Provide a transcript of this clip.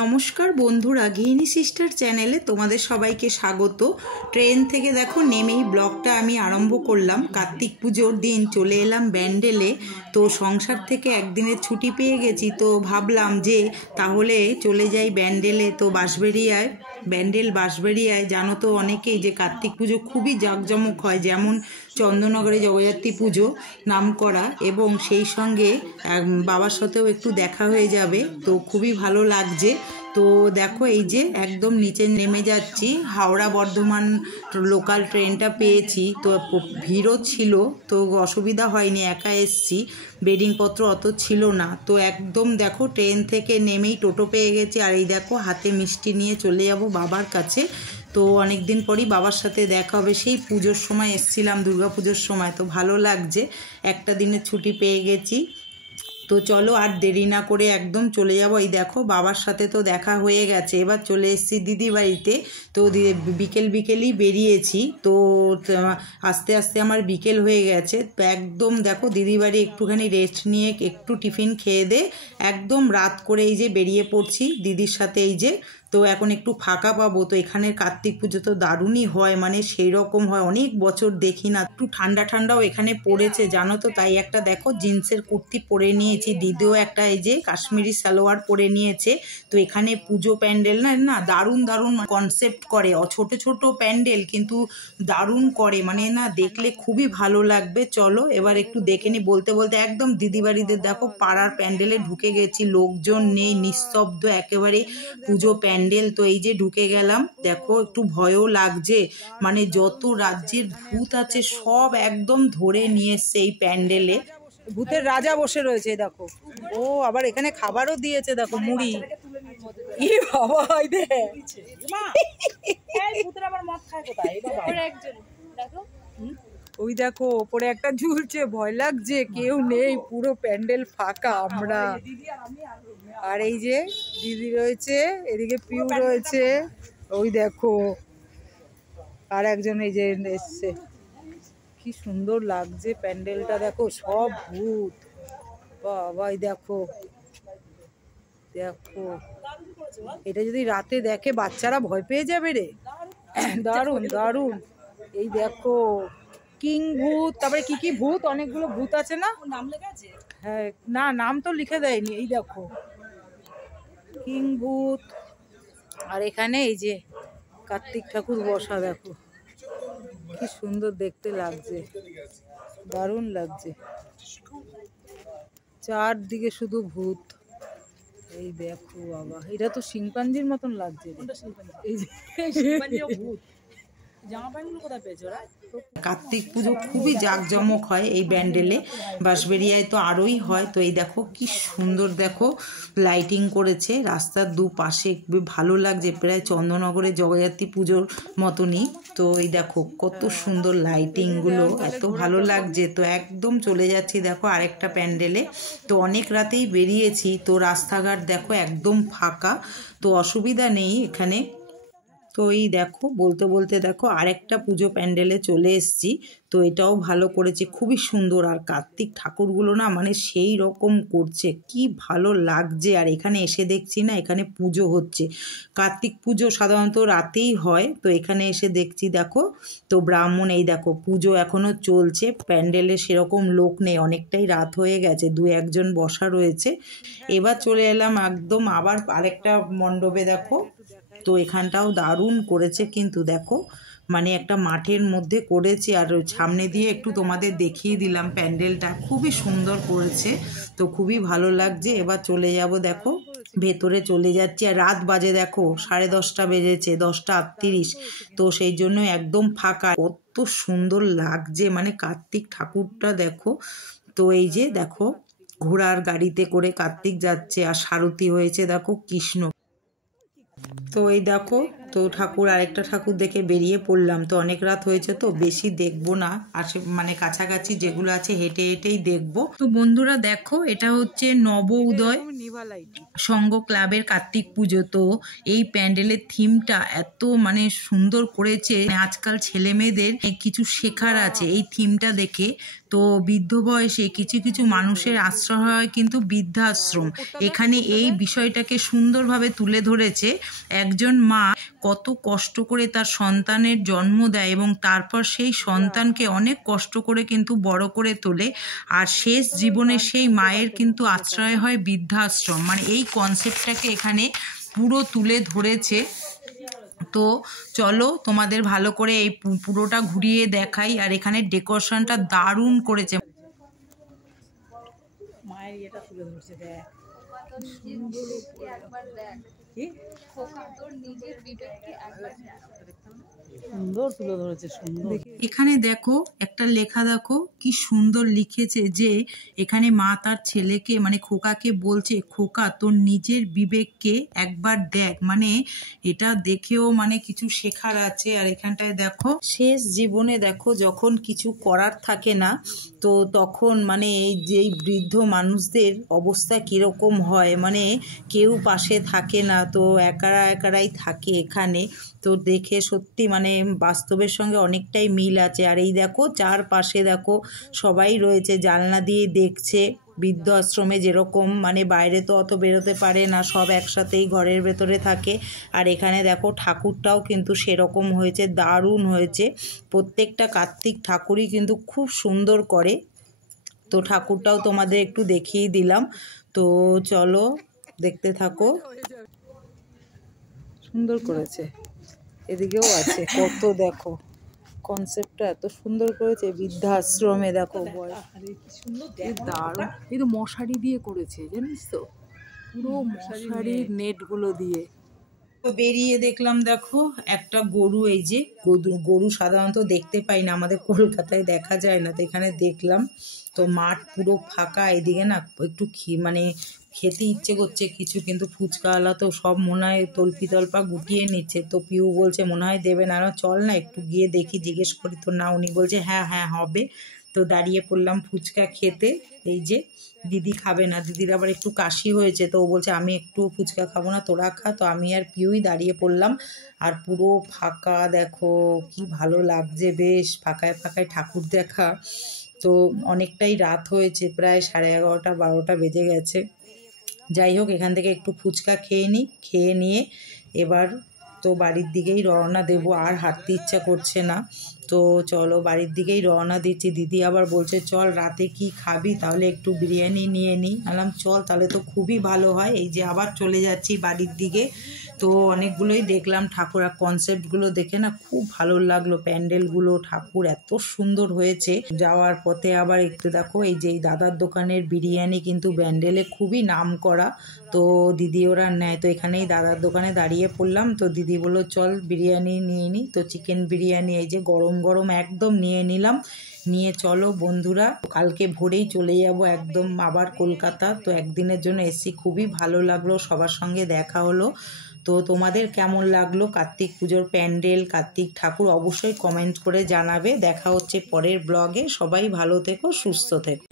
নমস্কার বন্ধুরা, গৃহিণী সিস্টার চ্যানেলে তোমাদের সবাইকে স্বাগত। ট্রেন থেকে দেখো নেমেই ব্লগটা আমি আরম্ভ করলাম। কার্তিক পুজোর দিন চলে এলাম ব্যান্ডেলে। তো সংসার থেকে একদিনের ছুটি পেয়ে গেছি, তো ভাবলাম যে তাহলে চলে যাই ব্যান্ডেলে। তো বাঁশবেড়িয়ায় বাঁশবেড়িয়ায় জানো তো অনেকেই যে কার্তিক পুজো খুবই জাঁকজমক হয়, যেমন চন্দননগরে জগদ্ধাত্রী পুজো নাম করা, এবং সেই সঙ্গে বাবার সাথেও একটু দেখা হয়ে যাবে। তো খুবই ভালো লাগছে। তো দেখো এই যে একদম নিচে নেমে যাচ্ছি, হাওড়া বর্ধমান লোকাল ট্রেনটা পেয়েছি। তো ভিড়ও ছিল, তো অসুবিধা হয়নি, একা এসছি, বেডিংপত্র অত ছিল না। তো একদম দেখো ট্রেন থেকে নেমেই টোটো পেয়ে গেছি, আর এই দেখো হাতে মিষ্টি নিয়ে চলে যাব বাবার কাছে। তো অনেক দিন পরই বাবার সাথে দেখা হবে, সেই পুজোর সময় এসছিলাম, দুর্গা পুজোর সময়। তো ভালো লাগছে, একটা দিনের ছুটি পেয়ে গেছি। তো চলো আর দেরি না করে একদম চলে যাব। এই দেখো বাবার সাথে তো দেখা হয়ে গেছে, এবার চলে এসেছি দিদি বাড়িতে। তো বিকেলই বেরিয়েছি। তো আস্তে আস্তে আমার বিকেল হয়ে গেছে। তো একদম দেখো দিদি বাড়ি একটুখানি রেস্ট নিয়ে একটু টিফিন খেয়ে একদম রাত করে এই যে বেরিয়ে পড়ছি দিদির সাথে। এই যে তো এখন একটু ফাঁকা পাবো। তো এখানের কার্তিক পুজো তো দারুণই হয়, মানে সেই রকম হয়, অনেক বছর দেখি না। একটু ঠান্ডাও এখানে পড়েছে জানো তো, তাই একটা দেখো জিন্সের কুর্তি পরে নিয়েছি। দিদিও একটা এই যে কাশ্মীরি সালোয়ার পরে নিয়েছে। তো এখানে পুজো প্যান্ডেল না দারুণ কনসেপ্ট করে, ছোট ছোট প্যান্ডেল কিন্তু দারুণ করে, মানে না দেখলে খুবই ভালো লাগবে। চলো এবার একটু দেখে নি। বলতে বলতে একদম দিদি বাড়িতে দেখো পাড়ার প্যান্ডেলে ঢুকে গেছি, লোকজন নেই, নিস্তব্ধ একেবারে পুজো প্যান্ডেল। তো এই যে ঢুকে গেলাম, দেখো একটু ভয়ও লাগছে, মানে যত রাজ্যের ভূত আছে সব একদম ধরে নিয়ে এসছে এই প্যান্ডেলে। ভূতের রাজা বসে রয়েছে দেখো। ও আবার এখানে খাবারও দিয়েছে দেখো, মুড়ি। ই বাবা, ওই দেখো ওপরে একটা ঝুলছে, ভয় লাগছে, কেউ নেই, পুরো প্যান্ডেল ফাঁকা, আমরা। আর এই যে দিদি রয়েছে, এদিকে পিউ রয়েছে, ওই দেখো আর একজন এই যে এসছে। কি সুন্দর লাগছে প্যান্ডেলটা, দেখো সব ভূত। বাবা দেখো দেখো, এটা যদি রাতে দেখে বাচ্চারা ভয় পেয়ে যাবে রে। দারুণ দারুণ। এই দেখো কিং ভূত, তারপরে কি ভূত, অনেকগুলো ভূত আছে না, নাম লেখা আছে? হ্যাঁ, না নাম তো লিখে দেয়নি। এই দেখো কিং ভূত। আর এখানে এই যে কার্তিক ঠাকুর বসা, দেখো কি সুন্দর দেখতে লাগছে, দারুণ লাগছে। চারদিকে শুধু ভূত। এই দেখো বাবা, এটা তো শিম্পাঞ্জির মতন লাগছে। এই যে ভূত, জামা প্যান্টগুলো কোথায় পেয়েছো? কার্তিক পুজো খুবই জাঁকজমক হয় এই ব্যান্ডেলে। বাঁশবেড়িয়ায় তো আরোই হয়। তো এই দেখো কি সুন্দর, দেখো লাইটিং করেছে রাস্তার দুপাশে, ভালো লাগছে, প্রায় চন্দননগরে জগদ্ধাত্রী পুজোর মতনই। তো এই দেখো কত সুন্দর লাইটিংগুলো, এত ভালো লাগছে। তো একদম চলে যাচ্ছি দেখো আরেকটা প্যান্ডেলে। তো অনেক রাতেই বেরিয়েছি, তো রাস্তাঘাট দেখো একদম ফাঁকা, তো অসুবিধা নেই এখানে। তো এই দেখো বলতে বলতে দেখো আরেকটা পুজো প্যান্ডেলে চলে এসেছি। তো এটাও ভালো করেছে, খুবই সুন্দর। আর কার্তিক ঠাকুরগুলো না মানে সেই রকম করছে, কি ভালো লাগছে। আর এখানে এসে দেখছি না এখানে পুজো হচ্ছে। কার্তিক পুজো সাধারণত রাতেই হয়, তো এখানে এসে দেখছি দেখো তো ব্রাহ্মণ, এই দেখো পুজো এখনো চলছে, প্যান্ডেলে সেরকম লোক নেই, অনেকটাই রাত হয়ে গেছে, দু একজন বসা রয়েছে। এবার চলে এলাম একদম আবার আরেকটা মণ্ডপে, দেখো তো এখানটাও দারুণ করেছে কিন্তু দেখো, মানে একটা মাঠের মধ্যে করেছে। আর সামনে দিয়ে একটু তোমাদের দেখিয়ে দিলাম প্যান্ডেলটা, খুবই সুন্দর করেছে, তো খুবই ভালো লাগছে। এবার চলে যাব দেখো ভেতরে চলে যাচ্ছি। আর রাত বাজে দেখো 10:30 বেজেছে, 10:38। তো সেই জন্য একদম ফাঁকা, কত সুন্দর লাগছে, মানে কার্তিক ঠাকুরটা দেখো। তো এই যে দেখো ঘোড়ার গাড়িতে করে কার্তিক যাচ্ছে, আর সারথি হয়েছে দেখো কৃষ্ণ। তো এই দেখো, তো ঠাকুর আরেকটা ঠাকুর দেখে বেরিয়ে পড়লাম। তো অনেক রাত হয়েছে তো বেশি দেখবো না, মানে কাছাকাছি যেগুলো আছে হেঁটে হেঁটেই দেখবো। তো বন্ধুরা দেখো, এটা হচ্ছে নব উদয় সংঘ ক্লাবের কার্তিক পুজো। তো এই প্যান্ডেলের থিমটা এত মানে সুন্দর করেছে, আজকাল ছেলে মেয়েদের কিছু শেখার আছে এই থিমটা দেখে। তো বৃদ্ধ বয়সে কিছু কিছু মানুষের আশ্রয় হয় কিন্তু বৃদ্ধাশ্রম। এখানে এই বিষয়টাকে সুন্দরভাবে তুলে ধরেছে। একজন মা কত কষ্ট করে তার সন্তানের জন্ম দেয় এবং তারপর সেই সন্তানকে অনেক কষ্ট করে কিন্তু বড় করে তোলে, আর শেষ জীবনে সেই মায়ের কিন্তু আশ্রয় হয় বৃদ্ধাশ্রম। মানে এই কনসেপ্টটাকে এখানে পুরো তুলে ধরেছে। তো চলো তোমাদের ভালো করে এই পুরোটা ঘুরিয়ে দেখাই। আর এখানে ডেকোরেশনটা দারুণ করেছে। মায়ের এটা তুলে ধরছে, দেখ সুন্দর তুলে ধরেছে, সুন্দর। এখানে দেখো একটা লেখা, দেখো কি সুন্দর লিখেছে যে এখানে মা তার ছেলেকে মানে খোকাকে বলছে, খোকা তোর নিজের বিবেককে একবার দেখ। মানে এটা দেখেও মানে কিছু শেখার আছে। আর এখানটায় দেখো শেষ জীবনে দেখো যখন কিছু করার থাকে না, তো তখন মানে এই যে বৃদ্ধ মানুষদের অবস্থা কীরকম হয়, মানে কেউ পাশে থাকে না, তো একারাই থাকে এখানে। তো দেখে সত্যি মানে বাস্তবের সঙ্গে অনেকটাই মিল আছে। আর এই দেখো চারপাশে দেখো সবাই রয়েছে, জানলা দিয়ে দেখছে। বৃদ্ধ আশ্রমে যেরকম মানে বাইরে তো অত বেরোতে পারে না, সব একসাথেই ঘরের ভেতরে থাকে। আর এখানে দেখো ঠাকুরটাও কিন্তু সেরকম হয়েছে, দারুণ হয়েছে। প্রত্যেকটা কার্তিক ঠাকুরই কিন্তু খুব সুন্দর করে। তো ঠাকুরটাও তোমাদের একটু দেখিয়ে দিলাম। তো চলো দেখতে থাকো। সুন্দর করেছে, এদিকেও আছে কত, দেখো কনসেপ্টটা এত সুন্দর করেছে। বৃদ্ধাশ্রমে দেখো দারুণ, এই তো মশারি দিয়ে করেছে জানিস তো, পুরো মশারির নেটগুলো দিয়ে। তো বেরিয়ে দেখলাম দেখো একটা গরু, এই যে গরু সাধারণত দেখতে পাই না, আমাদের কলকাতায় দেখা যায় না, তো এখানে দেখলাম। তো মাঠ পুরো ফাঁকা, এদিকে না একটু মানে খেতে ইচ্ছে করছে কিছু, কিন্তু ফুচকাওয়ালা তো সব মনে হয় তল্পা গুটিয়ে নিচ্ছে। তো পিউ বলছে মনে হয় দেবে না, চল না একটু গিয়ে দেখি, জিজ্ঞেস করি। তো না, উনি বলছে হ্যাঁ হ্যাঁ হবে। তো দাঁড়িয়ে পড়লাম ফুচকা খেতে। এই যে দিদি খাবে না, দিদির আবার একটু কাশি হয়েছে, তো ও বলছে আমি একটু ফুচকা খাবো না, তোরা খা। তো আমি আর পিউই দাঁড়িয়ে পড়লাম। আর পুরো ফাঁকা, দেখো কি ভালো লাগছে, বেশ ফাঁকায় ফাঁকায় ঠাকুর দেখা। তো অনেকটাই রাত হয়েছে, প্রায় 11:30 12টা বেজে গেছে। যাই হোক, এখান থেকে একটু ফুচকা খেয়ে নিই, খেয়ে নিয়ে এবার তো বাড়ির দিকেই রওনা দেবো। আর হাঁটতে ইচ্ছা করছে না, তো চলো বাড়ির দিকেই রওনা দিচ্ছি। দিদি আবার বলছে চল রাতে কি খাবি, তাহলে একটু বিরিয়ানি নিয়ে নিই। বললাম চল, তাহলে তো খুবই ভালো হয়। এই যে আবার চলে যাচ্ছি বাড়ির দিকে। তো অনেকগুলোই দেখলাম ঠাকুর, আর কনসেপ্টগুলো দেখে না খুব ভালো লাগলো। প্যান্ডেলগুলো ঠাকুর এত সুন্দর হয়েছে। যাওয়ার পথে আবার একটু দেখো, এই যে এই দাদার দোকানের বিরিয়ানি কিন্তু ব্যান্ডেলে খুবই নাম করা। তো দিদি ওরা নেয়, তো এখানেই দাদার দোকানে দাঁড়িয়ে পড়লাম। তো দিদি বললো চল বিরিয়ানি নিয়ে নিই। তো চিকেন বিরিয়ানি এই যে গরম গরম একদম নিয়ে নিলাম। নিয়ে চলো বন্ধুরা, কালকে ভোরেই চলে যাব একদম আবার কলকাতা। তো একদিনের জন্য এসছি, খুবই ভালো লাগলো, সবার সঙ্গে দেখা হলো। তো তোমাদের কেমন লাগলো কার্তিক পুজোর প্যান্ডেল, কার্তিক ঠাকুর, অবশ্যই কমেন্ট করে জানাবে। দেখা হচ্ছে পরের ব্লগে। সবাই ভালো থেকো, সুস্থ থেকো।